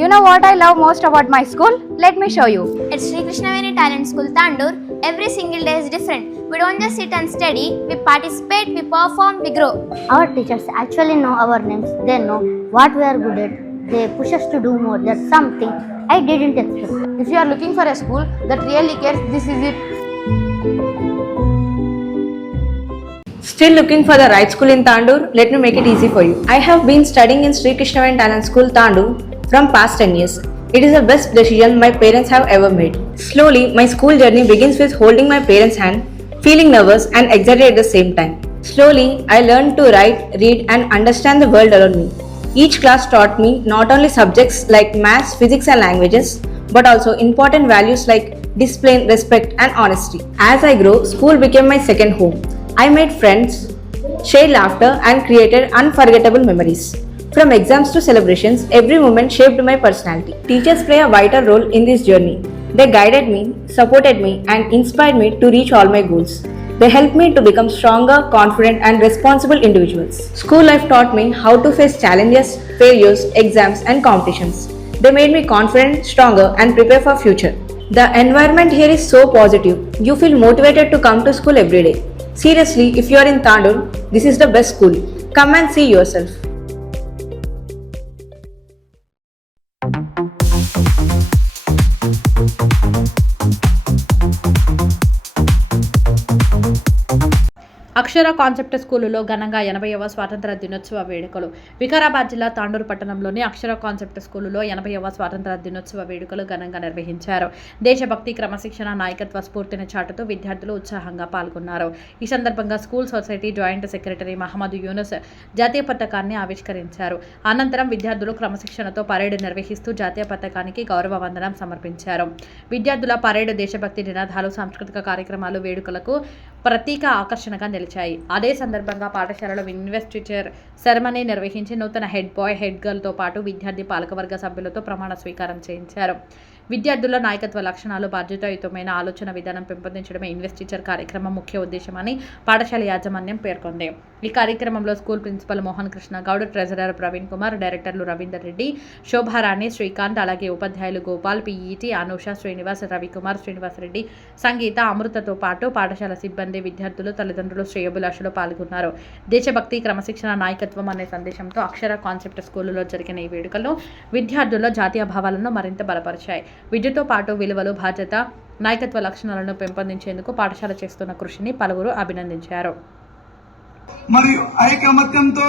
You know what I love most about my school? Let me show you. At Sri Krishnaveni Talent School, Tandur, every single day is different. We don't just sit and study, we participate, we perform, we grow. Our teachers actually know our names, they know what we are good at. They push us to do more. That's something I didn't expect. If you are looking for a school that really cares, this is it. Still looking for the right school in Tandur? Let me make it easy for you. I have been studying in Sri Krishnaveni Talent School, Tandur from past 10 years. It is the best decision my parents have ever made. Slowly, my school journey begins with holding my parents' hand, feeling nervous and excited at the same time. Slowly, I learned to write, read and understand the world around me. Each class taught me not only subjects like maths, physics and languages, but also important values like discipline, respect and honesty. As I grew, school became my second home. I made friends, shared laughter and created unforgettable memories. From exams to celebrations, every moment shaped my personality. Teachers play a vital role in this journey. They guided me, supported me and inspired me to reach all my goals. They helped me to become stronger, confident and responsible individuals. School life taught me how to face challenges, failures, exams and competitions. They made me confident, stronger and prepare for future. The environment here is so positive. You feel motivated to come to school every day. Seriously, if you are in Tandur, this is the best school. Come and see yourself. అక్షర కాన్సెప్ట్ స్కూలులో ఘనంగా 80వ స్వాతంత్ర దినోత్సవ వేడుకలు. వికారాబాద్ జిల్లా తాండూరు పట్టణంలోని అక్షర కాన్సెప్ట్ స్కూలులో 80వ స్వాతంత్ర దినోత్సవ వేడుకలు ఘనంగా నిర్వహించారు. దేశభక్తి, క్రమశిక్షణ, నాయకత్వ స్ఫూర్తిని చాటుతూ విద్యార్థులు ఉత్సాహంగా పాల్గొన్నారు. ఈ సందర్భంగా school society joint secretary Mohammed Younus జాతీయ పతాకాన్ని ఆవిష్కరించారు. అనంతరం విద్యార్థులు క్రమశిక్షణతో పరేడ్ నిర్వహిస్తూ జాతీయ పతాకానికి గౌరవ వందనం సమర్పించారు. విద్యార్థుల పరేడ్, దేశభక్తి నినాదాలు, సాంస్కృతిక కార్యక్రమాలు వేడుకలకు ప్రతీక ఆకర్షణగా నిలిచాయి. అదే సందర్భంగా పాఠశాలలో ఇన్వెస్టిచర్ సెరమనీ నిర్వహించి నూతన హెడ్ బాయ్, హెడ్ గర్ల్తో పాటు విద్యార్థి పాలకవర్గ సభ్యులతో ప్రమాణ స్వీకారం చేయించారు. విద్యార్థుల నాయకత్వ లక్షణాలు, బాధ్యతాయుతమైన ఆలోచన విధానం పెంపొందించడమే ఇన్వెస్టిచర్ కార్యక్రమం ముఖ్య ఉద్దేశమని పాఠశాల యాజమాన్యం పేర్కొంది. ఈ కార్యక్రమంలో school principal Mohan Krishna Goud, treasurer Praveen Kumar, డైరెక్టర్లు రవీందర్ రెడ్డి, శోభారాణి, శ్రీకాంత్, అలాగే ఉపాధ్యాయులు గోపాల్, పీఈటీ, అనూష, శ్రీనివాస్, రవికుమార్, శ్రీనివాస్ రెడ్డి, సంగీత, అమృతతో పాటు పాఠశాల సిబ్బంది, విద్యార్థులు, తల్లిదండ్రులు, శ్రేయోభిలాషులు పాల్గొన్నారు. దేశభక్తి, క్రమశిక్షణ, నాయకత్వం అనే సందేశంతో అక్షర కాన్సెప్ట్ స్కూలులో జరిగిన ఈ వేడుకల్లో విద్యార్థుల్లో జాతీయ భావాలను మరింత బలపరిచాయి. విద్యతో పాటు విలువలు, బాధ్యత, నాయకత్వ లక్షణాలను పెంపొందించేందుకు పాఠశాల చేస్తున్న కృషిని పలువురు అభినందించారు. మరియు ఐకమత్యంతో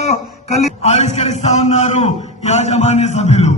కలిసి ఆవిష్కరిస్తా ఉన్నారు యాజమాన్య సభ్యులు.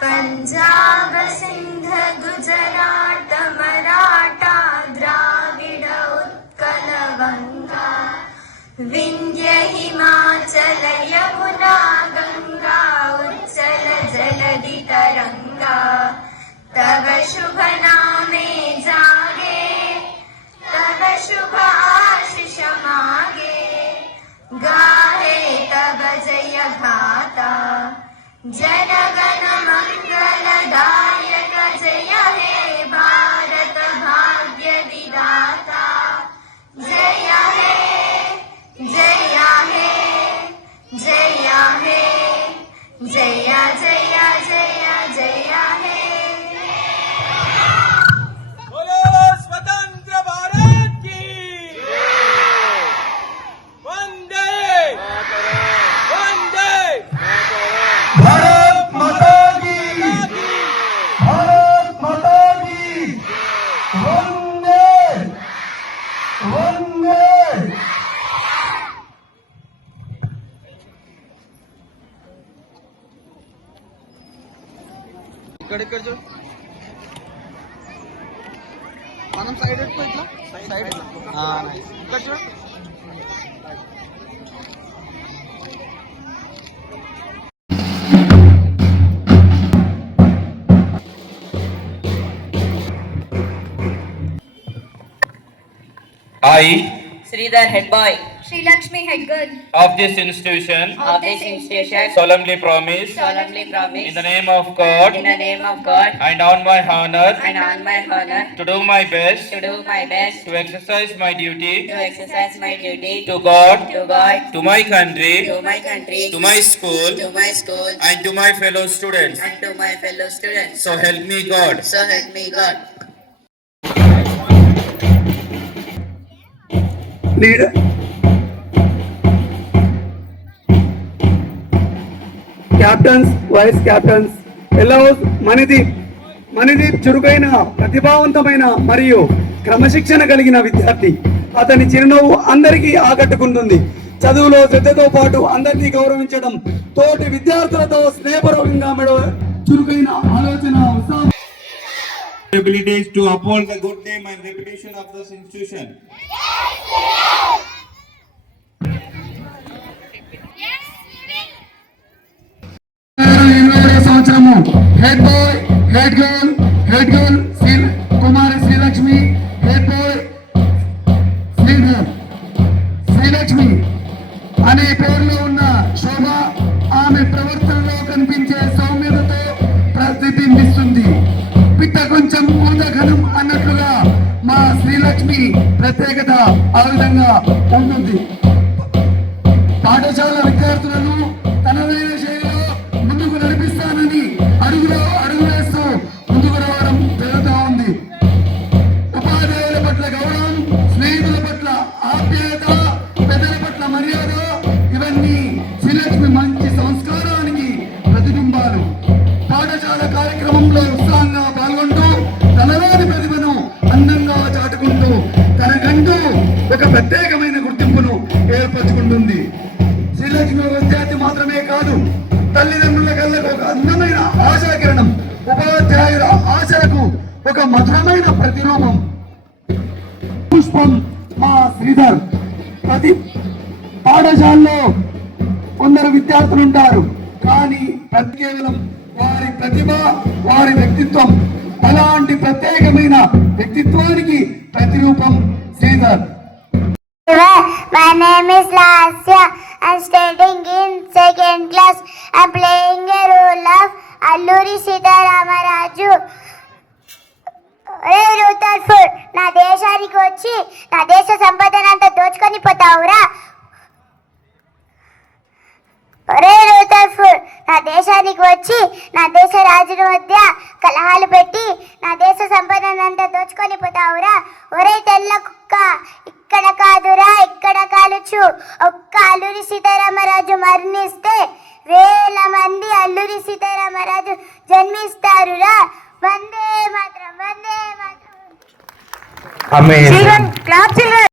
पंजाब, सिंध, गुजरात, मराठा, द्राविड, उत्कल, गंगा, विंध्य, हिमाचल, यमुना, गंगा, उच्चल, जलधि, तरंगा, तव शुभ नामे जागे, तव शुभ आशीष मागे, गाहे तव जय गा जनगण मंगलदायक जय हे भारत भाग्य विधाता जय हे जय हे जय हे जय जय जय जय हे बोलो स्वतंत्र भारत की वंदे वंदे भारत माता की भारत माता की वंदे वंदे ఇక్కడ చూడు మనం సైడ్ పెట్టుకో ఇట్లా సైడ్ ఇక్కడ చూడు I, Sridhar head boy Sri Lakshmi head girl of this institution, of this institution solemnly promise, in the name of God in the name of God and on my honor, and on my honor to do my best, to exercise my duty to exercise my duty to God, to my country, my country, to my school, my school, and to my fellow students. and to my fellow students. So help me God. So help me God. Leader captains vice captains fellows Manideep చురుకైన ప్రతిభావంతమైన మరియు క్రమశిక్షణ కలిగిన విద్యార్థి. అతని చిరునవ్వు అందరికీ ఆకట్టుకుంటుంది. చదువులో శ్రద్ధతో పాటు అందరినీ గౌరవించడం, తోటి విద్యార్థులతో స్నేహపూర్వకంగా చురుకైన ఆలోచన, ఉత్సాహం Abilities to uphold the good name and reputation of this institution. 20 సంవత్సరము హెడ్ బాయ్ హెడ్ గర్ల్ కుమారి శ్రీలక్ష్మి, హెడ్ బాయ్ శ్రీలక్ష్మి అనే పేరులో ఉన్న శోభ ఆమె ప్రవర్తనలో కనిపించే సౌమ్యతతో ప్రతిబింబిస్తుంది. పిట్ట కొంచెం ఊదఘనం అన్నట్లుగా మా శ్రీలక్ష్మి ప్రత్యేకత ఆ విధంగా ఉంటుంది. పాఠశాల విద్యార్థులను తనదైన శైలిలో ముందుకు నడిపిస్తానని అడుగులో అడుగు వేస్తూ ముందుకు రావడం జరుగుతూ ఉంది. ఉపాధ్యాయుల పట్ల గౌరవం, స్నేహితుల పట్ల ఆప్యాయత, పెద్దల పట్ల మర్యాద, ఇవన్నీ శ్రీలక్ష్మి మంచి సంస్కారానికి ప్రతిబింబాలు. పాఠశాల కార్యక్రమంలో ఉత్సాహంగా పాల్గొంటూ తనలోని ప్రతిభను అందంగా చాటుకుంటూ తనకంటూ ఒక ప్రత్యేకమైన గుర్తింపును ఏర్పరచుకుంటుంది. శ్రీలక్ష్మి విద్యార్థి మాత్రమే కాదు, తల్లిదండ్రుల కళ్ళకు ఒక అందమైన ఆశాకిరణం, ఉపాధ్యాయుల ఆశలకు ఒక మధురమైన ప్రతిరూపం. పుష్పం మా శ్రీధర్. ప్రతి పాఠశాలలో కొందరు విద్యార్థులు ఉంటారు, కానీ కేవలం వారి ప్రతిభ, వారి వ్యక్తిత్వం. అలాంటి ప్రత్యేకమైన వ్యక్తిత్వానికి ప్రతిరూపం Sridhar. My name is Lasya. I'm studying in 2nd class. I'm playing a role of Alluri Sitaramaraaju. ఒరే రూతర్ఫుడ్, నా దేశానికి వచ్చి నా దేశ సంపదన అంతా దోచుకొని పోతావురా. ఒరే రూతర్ఫుడ్, నా దేశానికి వచ్చి నా దేశ రాజుల మధ్య కలహాలు పెట్టి నా దేశ సంపదన అంతా దోచుకొని పోతావురా. ఒరే తెల్ల కుక్క, ఇక్కడ కాదురా ఇక్కడ కాలుచు. ఒక్క అల్లూరి సీతారామరాజు మరణిస్తే వేల మంది అల్లూరి సీతారామరాజు జన్మిస్తారురా. వందే మాత్రం, వందే మాత్రం. Clap children.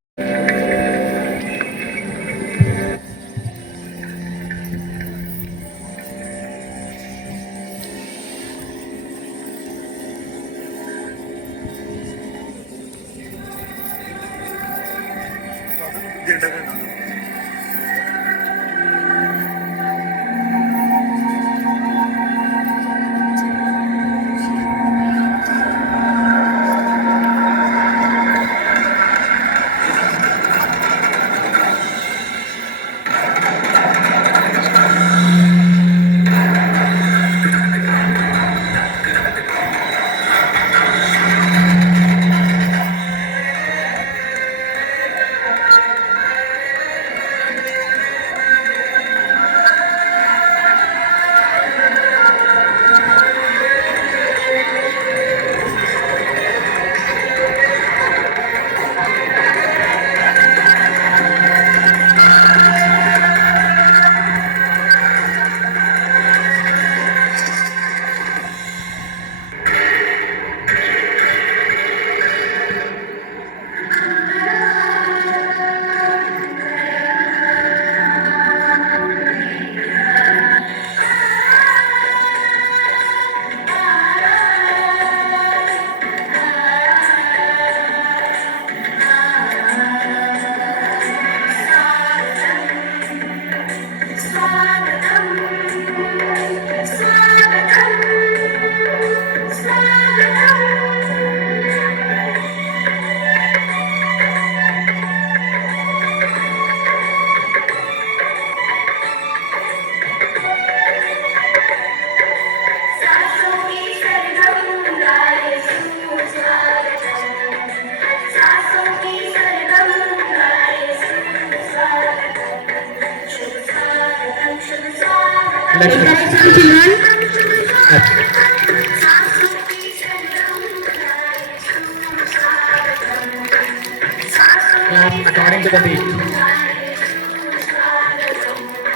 Clap according to the beat.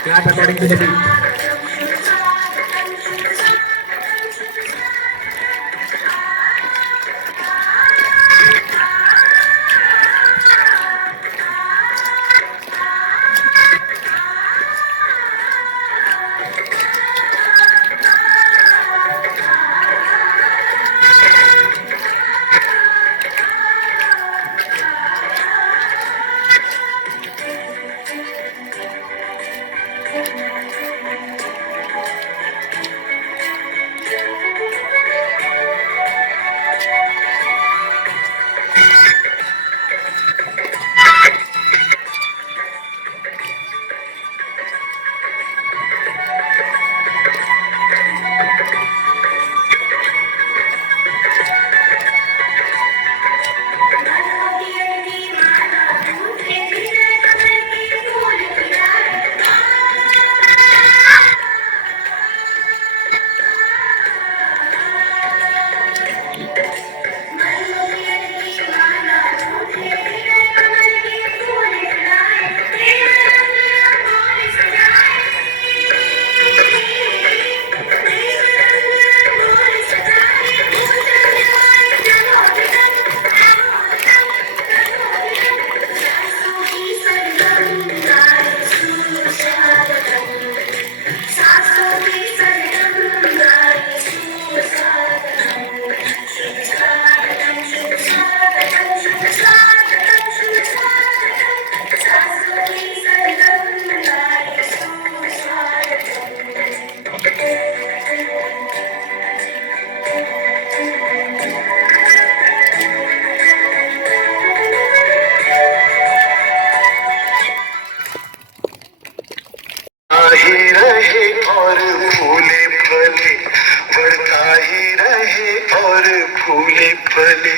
Clap according to the beat. ही रहे और फूले फले, बढ़ता ही रहे और फूले फले।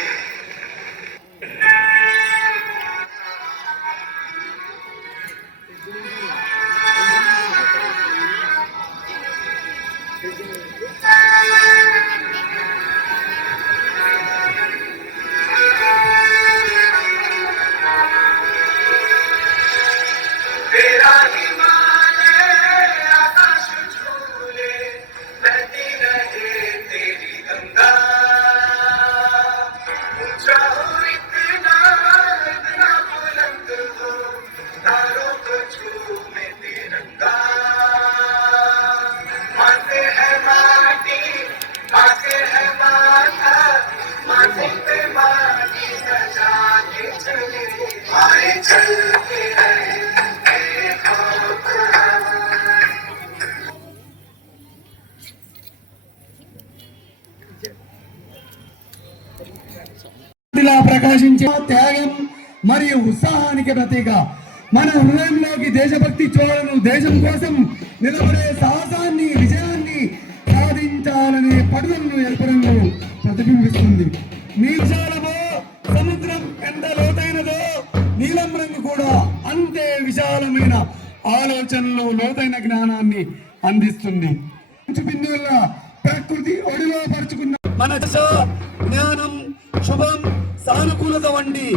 ప్రకాశించే త్యాగం మరియు ఉత్సాహానికి ప్రతీక. మన హృదయంలోకి దేశభక్తి జ్వాలను, దేశం కోసం నిలబడే సాహసాన్ని, విజయాన్ని సాధించాలనే పట్టుదలను ఎరుపు రంగు ప్రతిబింబిస్తుంది. నీశాలమో సముద్రం ఎంత లోతైనదో నీలం రంగు కూడా అంతే విశాలమైన ఆలోచనలు, లోతైన జ్ఞానాన్ని అందిస్తుంది. బిందువుల ప్రకృతి ఒడిలో పరుచుకున్న మన దశ జ్ఞానం, శుభం, సానుకూలత వంటి